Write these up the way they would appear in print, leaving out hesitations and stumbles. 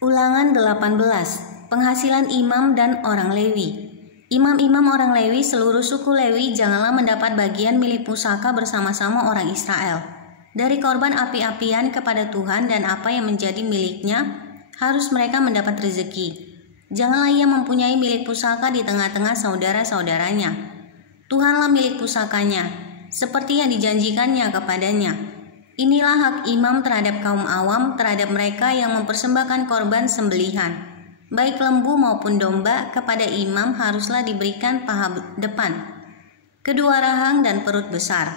Ulangan 18. Penghasilan imam dan orang Lewi. Imam-imam orang Lewi seluruh suku Lewi janganlah mendapat bagian milik pusaka bersama-sama orang Israel. Dari korban api-apian kepada Tuhan dan apa yang menjadi miliknya, harus mereka mendapat rezeki. Janganlah ia mempunyai milik pusaka di tengah-tengah saudara-saudaranya. Tuhanlah milik pusakanya, seperti yang dijanjikannya kepadanya. Inilah hak imam terhadap kaum awam, terhadap mereka yang mempersembahkan korban sembelihan. Baik lembu maupun domba, kepada imam haruslah diberikan paha depan, kedua rahang dan perut besar.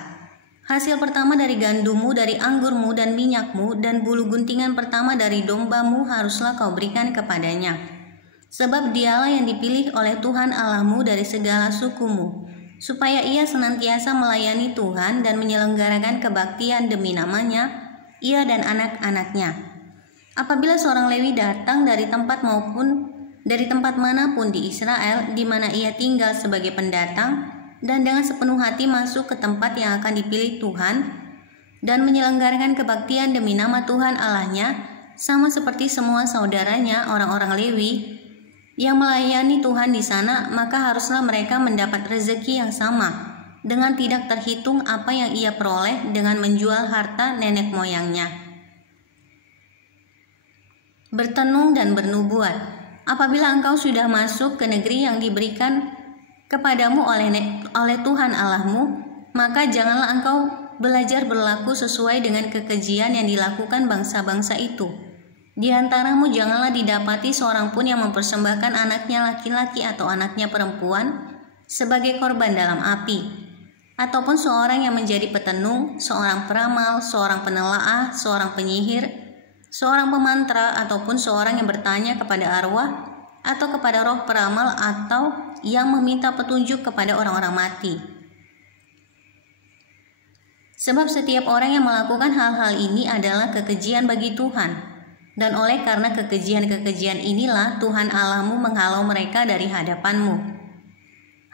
Hasil pertama dari gandummu, dari anggurmu dan minyakmu, dan bulu guntingan pertama dari dombamu haruslah kau berikan kepadanya. Sebab dialah yang dipilih oleh Tuhan Allahmu dari segala sukumu, supaya ia senantiasa melayani Tuhan dan menyelenggarakan kebaktian demi namanya, ia dan anak-anaknya. Apabila seorang Lewi datang dari tempat manapun di Israel, di mana ia tinggal sebagai pendatang, dan dengan sepenuh hati masuk ke tempat yang akan dipilih Tuhan, dan menyelenggarakan kebaktian demi nama Tuhan Allahnya, sama seperti semua saudaranya orang-orang Lewi yang melayani Tuhan di sana, maka haruslah mereka mendapat rezeki yang sama, dengan tidak terhitung apa yang ia peroleh dengan menjual harta nenek moyangnya. Bertenung dan bernubuat. Apabila engkau sudah masuk ke negeri yang diberikan kepadamu oleh Tuhan Allahmu, maka janganlah engkau belajar berlaku sesuai dengan kekejian yang dilakukan bangsa-bangsa itu. Di antaramu janganlah didapati seorang pun yang mempersembahkan anaknya laki-laki atau anaknya perempuan sebagai korban dalam api, ataupun seorang yang menjadi petenung, seorang peramal, seorang penelaah, seorang penyihir, seorang pemantra, ataupun seorang yang bertanya kepada arwah atau kepada roh peramal, atau yang meminta petunjuk kepada orang-orang mati. Sebab setiap orang yang melakukan hal-hal ini adalah kekejian bagi Tuhan, dan oleh karena kekejian-kekejian inilah Tuhan Allahmu menghalau mereka dari hadapanmu.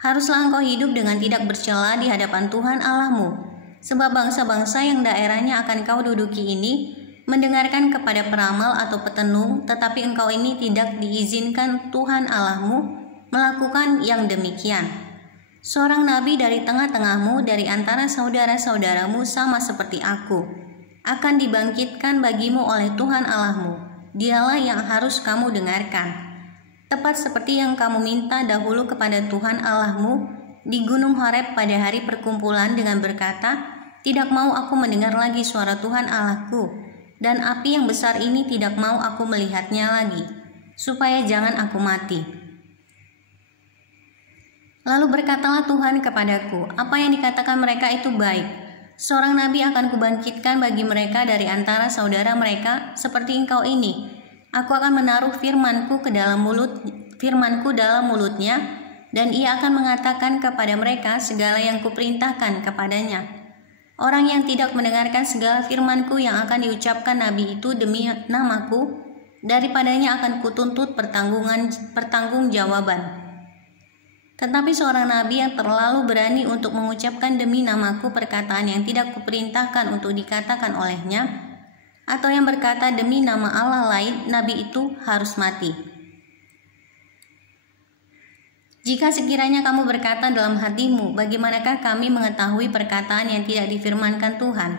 Haruslah engkau hidup dengan tidak bercela di hadapan Tuhan Allahmu, sebab bangsa-bangsa yang daerahnya akan kau duduki ini mendengarkan kepada peramal atau petenung, tetapi engkau ini tidak diizinkan Tuhan Allahmu melakukan yang demikian. Seorang nabi dari tengah-tengahmu, dari antara saudara-saudaramu sama seperti aku, akan dibangkitkan bagimu oleh Tuhan Allahmu. Dialah yang harus kamu dengarkan, tepat seperti yang kamu minta dahulu kepada Tuhan Allahmu di Gunung Horeb pada hari perkumpulan dengan berkata, tidak mau aku mendengar lagi suara Tuhan Allahku, dan api yang besar ini tidak mau aku melihatnya lagi, supaya jangan aku mati. Lalu berkatalah Tuhan kepadaku, apa yang dikatakan mereka itu baik. Seorang nabi akan kubangkitkan bagi mereka dari antara saudara mereka seperti engkau ini. Aku akan menaruh firmanku dalam mulutnya, dan ia akan mengatakan kepada mereka segala yang kuperintahkan kepadanya. Orang yang tidak mendengarkan segala firmanku yang akan diucapkan nabi itu demi namaku, daripadanya akan kutuntut pertanggungjawaban. Tetapi seorang nabi yang terlalu berani untuk mengucapkan demi namaku perkataan yang tidak kuperintahkan untuk dikatakan olehnya, atau yang berkata demi nama Allah lain, nabi itu harus mati. Jika sekiranya kamu berkata dalam hatimu, bagaimanakah kami mengetahui perkataan yang tidak difirmankan Tuhan?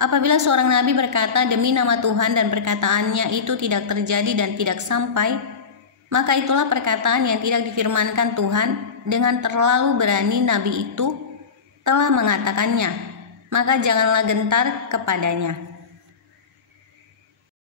Apabila seorang nabi berkata demi nama Tuhan dan perkataannya itu tidak terjadi dan tidak sampai, maka itulah perkataan yang tidak difirmankan Tuhan. Dengan terlalu berani nabi itu telah mengatakannya, maka janganlah gentar kepadanya.